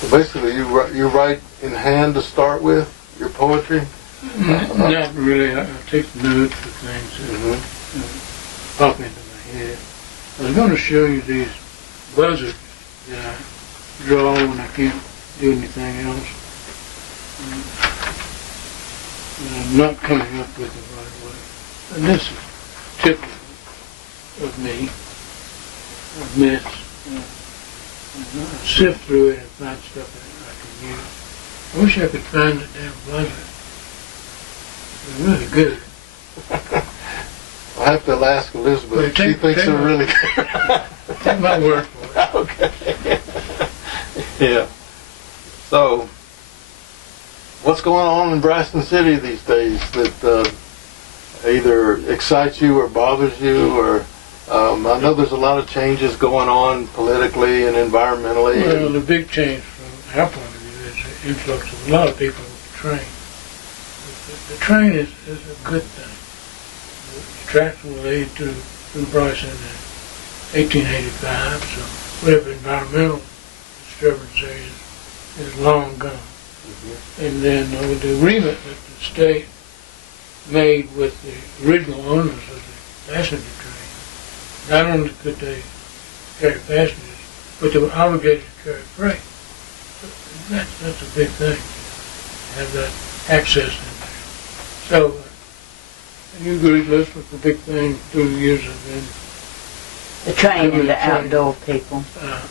So basically, you write in hand to start with your poetry. not really. I take notes of things that Mm-hmm. pop into my head. I was going to show you these buzzards that I draw when I can't do anything else. And I'm not coming up with it right away. And this is typical of me, of myths. I sift through it and find stuff that I can use. I wish I could find the damn buzzard. They're really good. I'll have to ask Elizabeth. Well, She thinks they're really good. Take my word for it. Okay. Yeah. So, what's going on in Bryson City these days that either excites you or bothers you, or I know there's a lot of changes going on politically and environmentally. Well, the big change from our point of view is the influx of a lot of people with the train. The train is a good thing. The tracks were laid through Bryson in 1885, so whatever environmental disturbance there is long gone. Mm-hmm. And then with the agreement that the state made with the original owners of the passenger train, not only could they carry passengers, but they were obligated to carry freight. So that's a big thing, to have that access in there. So, you agree, Elizabeth, the big thing through the years have been The train and the train. outdoor people.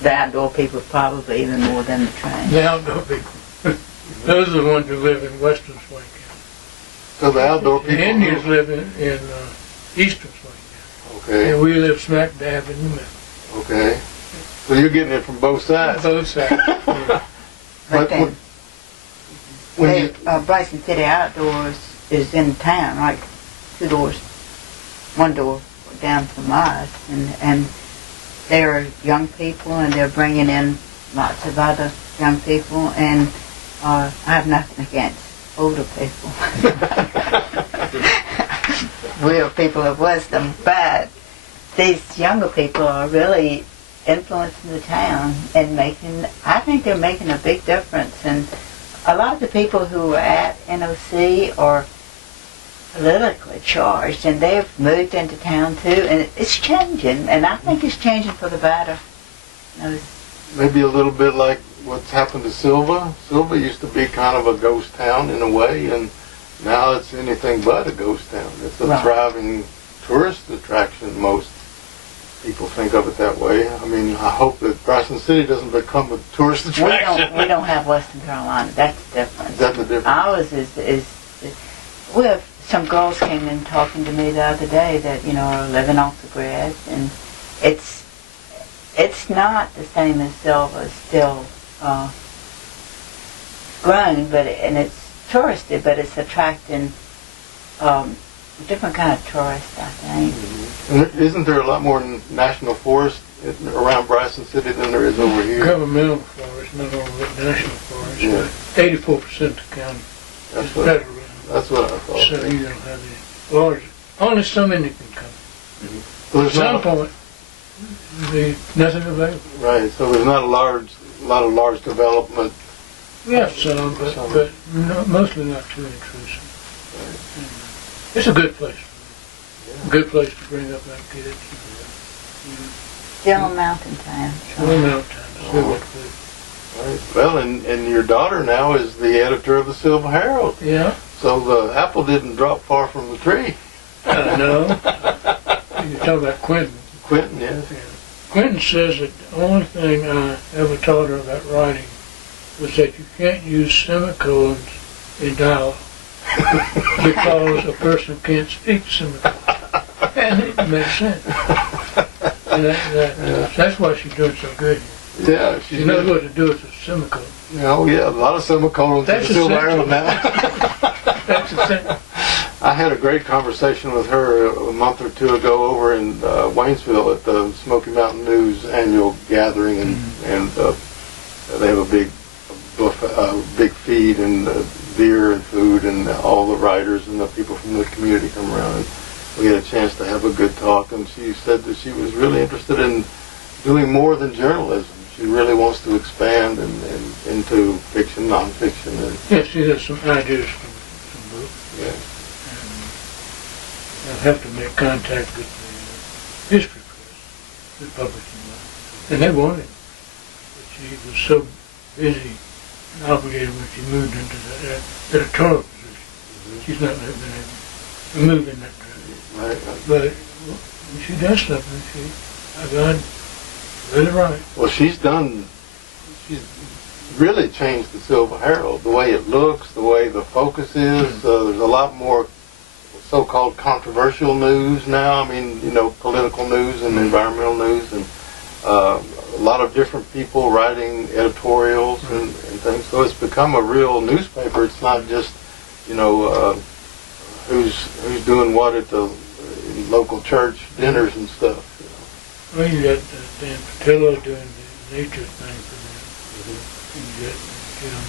The outdoor people probably even more than the train. the outdoor people. Those are the ones who live in western Swain County. So the outdoor The people. Indians live in eastern Swain County. Okay. And we live smack dab in the middle. Okay. So you're getting it from both sides. Both sides. Yeah. But then, when you, Bryson City Outdoors is in town, like one door down from us, and they're young people, and they're bringing in lots of other young people, and I have nothing against older people. real people of wisdom, but these younger people are really influencing the town and I think they're making a big difference. And a lot of the people who are at NOC are politically charged, and they've moved into town too, and it's changing, and I think it's changing for the better. Maybe a little bit like what's happened to Silva. Silva used to be kind of a ghost town in a way, and now it's anything but a ghost town. It's a thriving tourist attraction. Most people think of it that way. I mean, I hope that Bryson City doesn't become a tourist attraction. We don't have Western Carolina. That's different. Is that the difference? Ours is we have some girls came in talking to me the other day that are living off the grid, and it's not the same as Silva. It's still growing, and it's touristy, but it's attracting a different kind of tourist, I think. Mm-hmm. And isn't there a lot more national forest around Bryson City than there is over here? Governmental forest, not only national forest. Yeah. 84% of the county is federal. That's what I thought. So you don't have any large. Only so many can come. Mm-hmm. So at some point, there'll be nothing available. Right. So there's not a lot of large development. We have some, but mostly not too intrusive. Right. It's a good place. Yeah. A good place to bring up our kids. Still a mountain town. Still a mountain town. Still good food. Right. Well, and your daughter now is the editor of the Silva Herald. Yeah. So the apple didn't drop far from the tree. No. You're talking about Quentin. Quentin, yes. Yeah. Quentin says that the only thing I ever taught her about writing was that you can't use semicolons in dialogue because a person can't speak semicolons. And it makes sense. And that's why she's doing so good here. Yeah. She knows what to do with a semicolon. Oh, yeah, a lot of semicolons in the Silva Herald now. That's the thing. I had a great conversation with her a month or two ago over in Waynesville at the Smoky Mountain News annual gathering, and they have a big big feed and beer and food, and all the writers and the people from the community come around. And we had a chance to have a good talk, and she said that she was really interested in doing more than journalism. She really wants to expand into fiction, nonfiction. Yes, she has some ideas for some books. Yeah. I'll have to make contact with the history press, the publishing line. And they wanted it. But she was so busy and obligated when she moved into the editorial position. Mm-hmm. She's not been able to move in that direction. Right. But when she does something, God really right. Well, she's really changed the Silva Herald, the way it looks, the way the focus is. There's a lot more so-called controversial news now. I mean, political news and environmental news, and a lot of different people writing editorials and things. So it's become a real newspaper. It's not just, who's doing what at the local church dinners and stuff. Well, you got Dan Patillo doing the nature thing for them. Mm-hmm.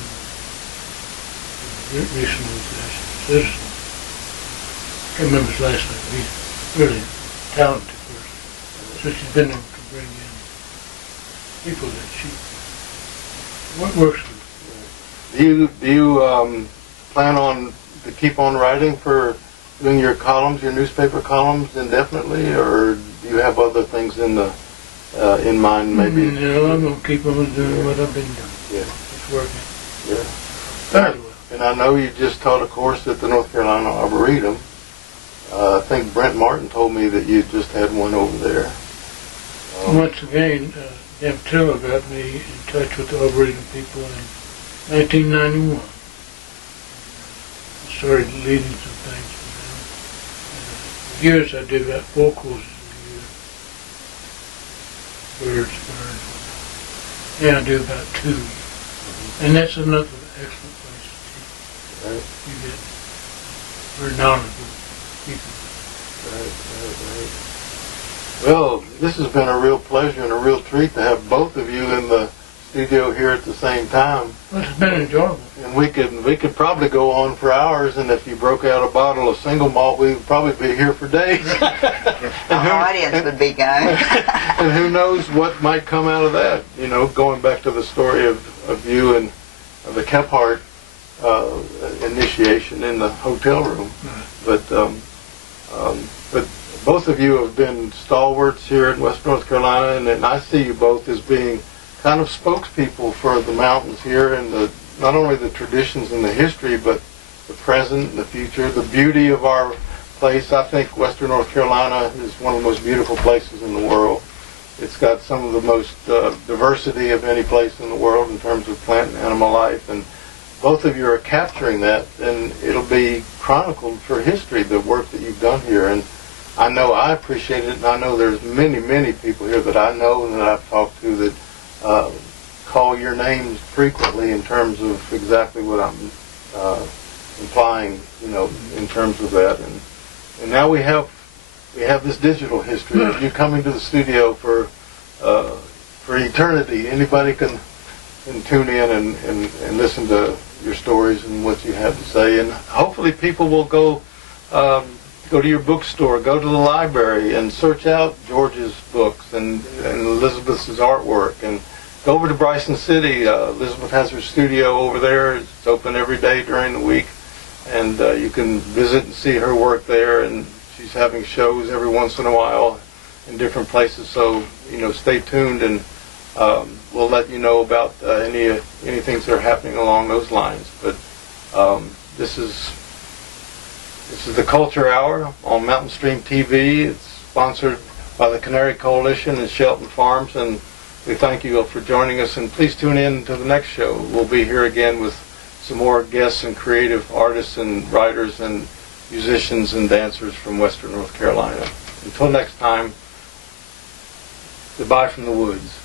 You got recently Citizen. I can't remember his last name. He's really talented person. So she's been able to bring in people that she works with. Do you plan on to keep on writing for doing your columns, your newspaper columns indefinitely, or do you have other things in mind maybe? No, I'm going to keep on doing what I've been doing. Yeah. It's working. Yeah. Very well. And I know you just taught a course at the North Carolina Arboretum. I think Brent Martin told me that you just had one over there. Once again, Dan Patillo got me in touch with the Arboretum people in 1991. I started leading some things for them. For years I did about 4 courses a year. Birds. Now I do about 2. And that's another excellent place to teach. Right. You get very knowledgeable people. Right. Well, this has been a real pleasure and a real treat to have both of you in the studio here at the same time. Well, it's been enjoyable. And we could probably go on for hours, and if you broke out a bottle of single malt, we would probably be here for days. Our audience would be going. And who knows what might come out of that? You know, going back to the story of you and the Kephart initiation in the hotel room. But both of you have been stalwarts here in West North Carolina, and I see you both as being kind of spokespeople for the mountains here, and not only the traditions and the history, but the present and the future, the beauty of our place. I think Western North Carolina is one of the most beautiful places in the world. It's got some of the most diversity of any place in the world in terms of plant and animal life, and both of you are capturing that, and it'll be chronicled for history, the work that you've done here. And I know I appreciate it, and I know there's many, many people here that I know and that I've talked to that call your names frequently in terms of exactly what I'm implying, you know, in terms of that. And now we have this digital history of you coming to the studio for eternity. Anybody can tune in and listen to your stories and what you have to say. And hopefully people will go to your bookstore, go to the library, and search out George's books and Elizabeth's artwork, and go over to Bryson City. Elizabeth has her studio over there. It's open every day during the week, and you can visit and see her work there. And she's having shows every once in a while in different places. So, you know, stay tuned, and we'll let you know about any things that are happening along those lines. But this is the Culture Hour on Mountain Stream TV. It's sponsored by the Canary Coalition and Shelton Farms, and we thank you all for joining us. And please tune in to the next show. We'll be here again with some more guests and creative artists and writers and musicians and dancers from Western North Carolina. Until next time, goodbye from the woods.